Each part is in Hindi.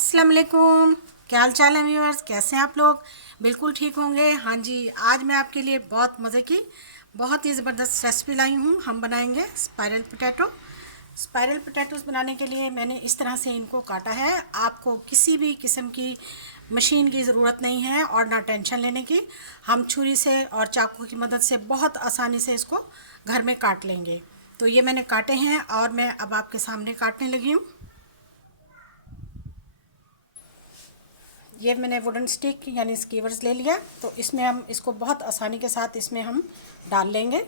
अस्सलाम वालेकुम। क्या हाल चाल है व्यूअर्स, कैसे हैं आप लोग? बिल्कुल ठीक होंगे। हाँ जी, आज मैं आपके लिए बहुत मज़े की बहुत ही ज़बरदस्त रेसिपी लाई हूँ। हम बनाएंगे स्पाइरल पोटैटो। स्पाइरल पोटैटोज़ बनाने के लिए मैंने इस तरह से इनको काटा है। आपको किसी भी किस्म की मशीन की ज़रूरत नहीं है और ना टेंशन लेने की। हम छुरी से और चाकू की मदद से बहुत आसानी से इसको घर में काट लेंगे। तो ये मैंने काटे हैं और मैं अब आपके सामने काटने लगी हूँ। ये मैंने वुडन स्टिक यानी स्कीवर्स ले लिया। तो इसमें हम इसको बहुत आसानी के साथ इसमें हम डाल लेंगे।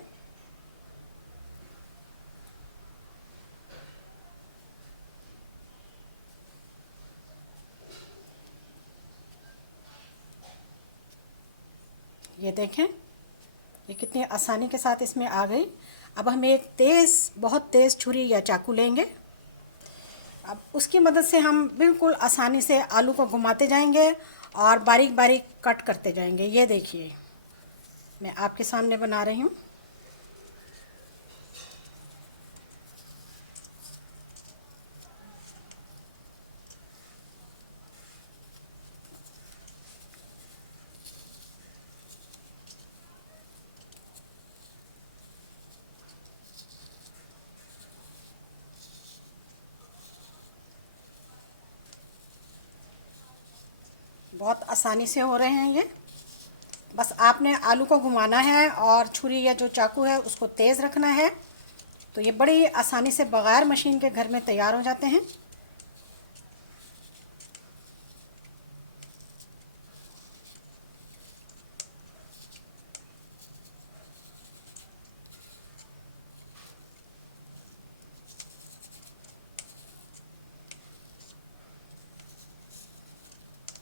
ये देखें, ये कितनी आसानी के साथ इसमें आ गई। अब हम एक बहुत तेज़ छुरी या चाकू लेंगे। अब उसकी मदद से हम बिल्कुल आसानी से आलू को घुमाते जाएंगे और बारीक बारीक कट करते जाएंगे। ये देखिए, मैं आपके सामने बना रही हूँ। बहुत आसानी से हो रहे हैं ये। बस आपने आलू को घुमाना है और छुरी या जो चाकू है उसको तेज़ रखना है। तो ये बड़ी आसानी से बगैर मशीन के घर में तैयार हो जाते हैं।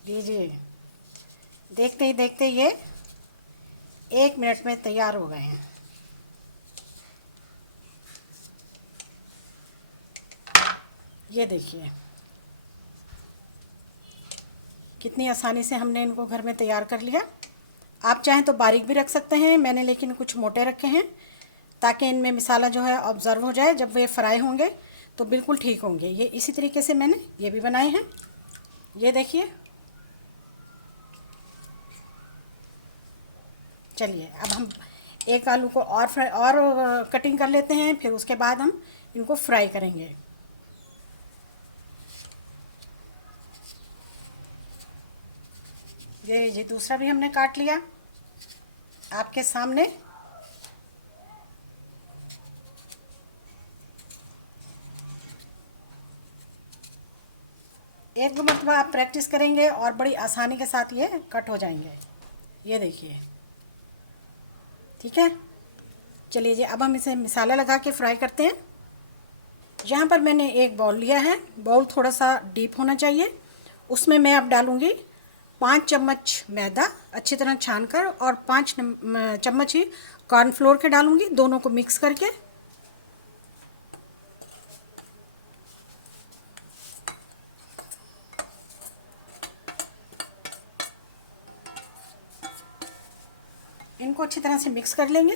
लीजिए, देखते ही देखते ये 1 मिनट में तैयार हो गए हैं। ये देखिए कितनी आसानी से हमने इनको घर में तैयार कर लिया। आप चाहें तो बारीक भी रख सकते हैं, मैंने लेकिन कुछ मोटे रखे हैं ताकि इनमें मसाला जो है ऑब्ज़र्व हो जाए। जब वे फ्राई होंगे तो बिल्कुल ठीक होंगे। ये इसी तरीके से मैंने ये भी बनाए हैं। ये देखिए। चलिए, अब हम एक आलू को और कटिंग कर लेते हैं, फिर उसके बाद हम इनको फ्राई करेंगे। ये जी दूसरा भी हमने काट लिया आपके सामने। एक दो मरतबा आप प्रैक्टिस करेंगे और बड़ी आसानी के साथ ये कट हो जाएंगे। ये देखिए, ठीक है। चलिए जी, अब हम इसे मसाला लगा के फ्राई करते हैं। यहाँ पर मैंने एक बाउल लिया है। बाउल थोड़ा सा डीप होना चाहिए। उसमें मैं अब डालूँगी 5 चम्मच मैदा अच्छी तरह छान कर और 5 चम्मच ही कॉर्नफ्लोर के डालूँगी, दोनों को मिक्स करके। इनको अच्छी तरह से मिक्स कर लेंगे।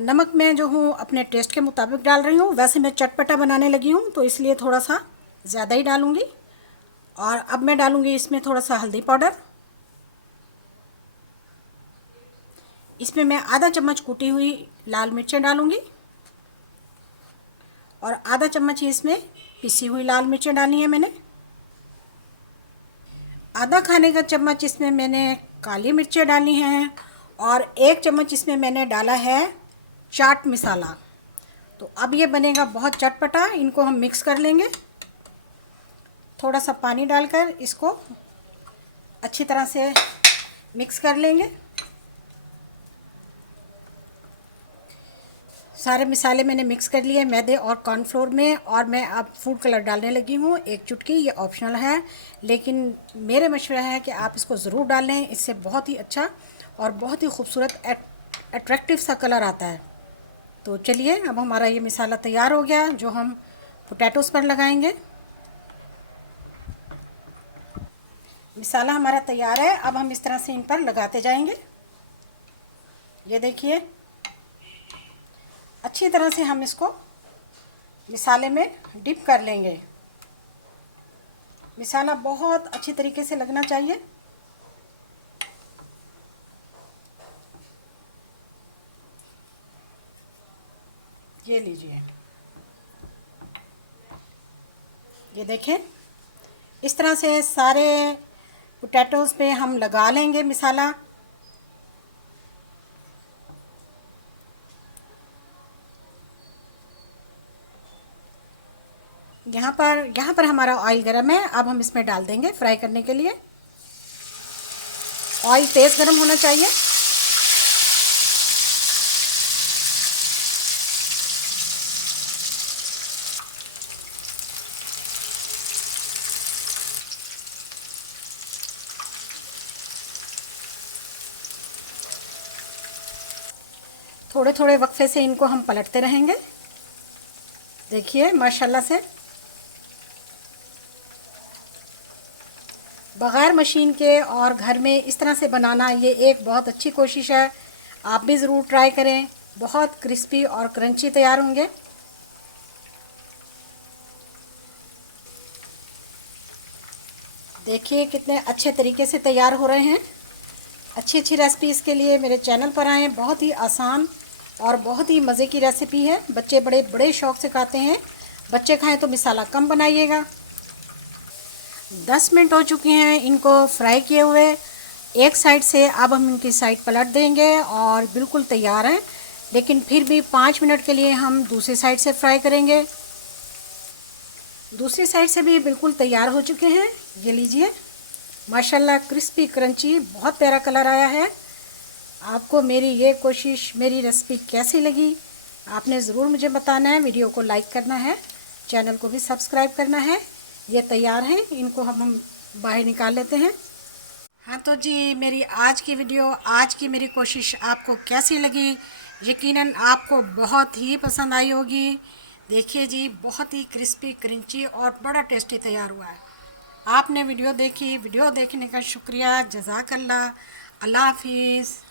नमक मैं जो हूँ अपने टेस्ट के मुताबिक डाल रही हूँ। वैसे मैं चटपटा बनाने लगी हूँ तो इसलिए थोड़ा सा ज़्यादा ही डालूँगी। और अब मैं डालूँगी इसमें थोड़ा सा हल्दी पाउडर। इसमें मैं आधा चम्मच कूटी हुई लाल मिर्चें डालूँगी और आधा चम्मच ही इसमें पिसी हुई लाल मिर्चें डाली हैं मैंने। आधा खाने का चम्मच इसमें मैंने काली मिर्चें डाली हैं और 1 चम्मच इसमें मैंने डाला है चाट मसाला। तो अब ये बनेगा बहुत चटपटा। इनको हम मिक्स कर लेंगे। थोड़ा सा पानी डालकर इसको अच्छी तरह से मिक्स कर लेंगे। सारे मसाले मैंने मिक्स कर लिए मैदे और कॉर्नफ्लोर में। और मैं अब फूड कलर डालने लगी हूँ 1 चुटकी। ये ऑप्शनल है, लेकिन मेरे मशवरा है कि आप इसको ज़रूर डालें। इससे बहुत ही अच्छा और बहुत ही खूबसूरत अट्रैक्टिव सा कलर आता है। तो चलिए, अब हमारा ये मसाला तैयार हो गया जो हम पोटैटोज़ पर लगाएंगे। मसाला हमारा तैयार है। अब हम इस तरह से इन पर लगाते जाएंगे। ये देखिए, अच्छी तरह से हम इसको मिसाले में डिप कर लेंगे। मिसाला बहुत अच्छी तरीके से लगना चाहिए। ये लीजिए, ये देखें, इस तरह से सारे पोटैटोज़ पे हम लगा लेंगे मिसाला। यहाँ पर हमारा ऑयल गरम है। अब हम इसमें डाल देंगे फ्राई करने के लिए। ऑयल तेज़ गरम होना चाहिए। थोड़े थोड़े वक्फे से इनको हम पलटते रहेंगे। देखिए माशाल्लाह से, बग़ैर मशीन के और घर में इस तरह से बनाना ये एक बहुत अच्छी कोशिश है। आप भी ज़रूर ट्राई करें। बहुत क्रिस्पी और क्रंची तैयार होंगे। देखिए कितने अच्छे तरीके से तैयार हो रहे हैं। अच्छी अच्छी रेसिपीज़ के लिए मेरे चैनल पर आएँ। बहुत ही आसान और बहुत ही मज़े की रेसिपी है। बच्चे बड़े बड़े शौक़ से खाते हैं। बच्चे खाएं तो मसाला कम बनाइएगा। 10 मिनट हो चुके हैं इनको फ्राई किए हुए। एक साइड से अब हम इनकी साइड पलट देंगे और बिल्कुल तैयार हैं। लेकिन फिर भी 5 मिनट के लिए हम दूसरी साइड से फ्राई करेंगे। दूसरी साइड से भी बिल्कुल तैयार हो चुके हैं। ये लीजिए, माशाल्लाह क्रिस्पी क्रंची, बहुत प्यारा कलर आया है। आपको मेरी ये कोशिश, मेरी रेसिपी कैसी लगी आपने ज़रूर मुझे बताना है। वीडियो को लाइक करना है, चैनल को भी सब्सक्राइब करना है। ये तैयार हैं, इनको हम बाहर निकाल लेते हैं। हाँ तो जी, मेरी आज की वीडियो, आज की मेरी कोशिश आपको कैसी लगी? यकीनन आपको बहुत ही पसंद आई होगी। देखिए जी, बहुत ही क्रिस्पी क्रंची और बड़ा टेस्टी तैयार हुआ है। आपने वीडियो देखी, वीडियो देखने का शुक्रिया। जज़ाकल्लाह। अल्लाह हाफिज़।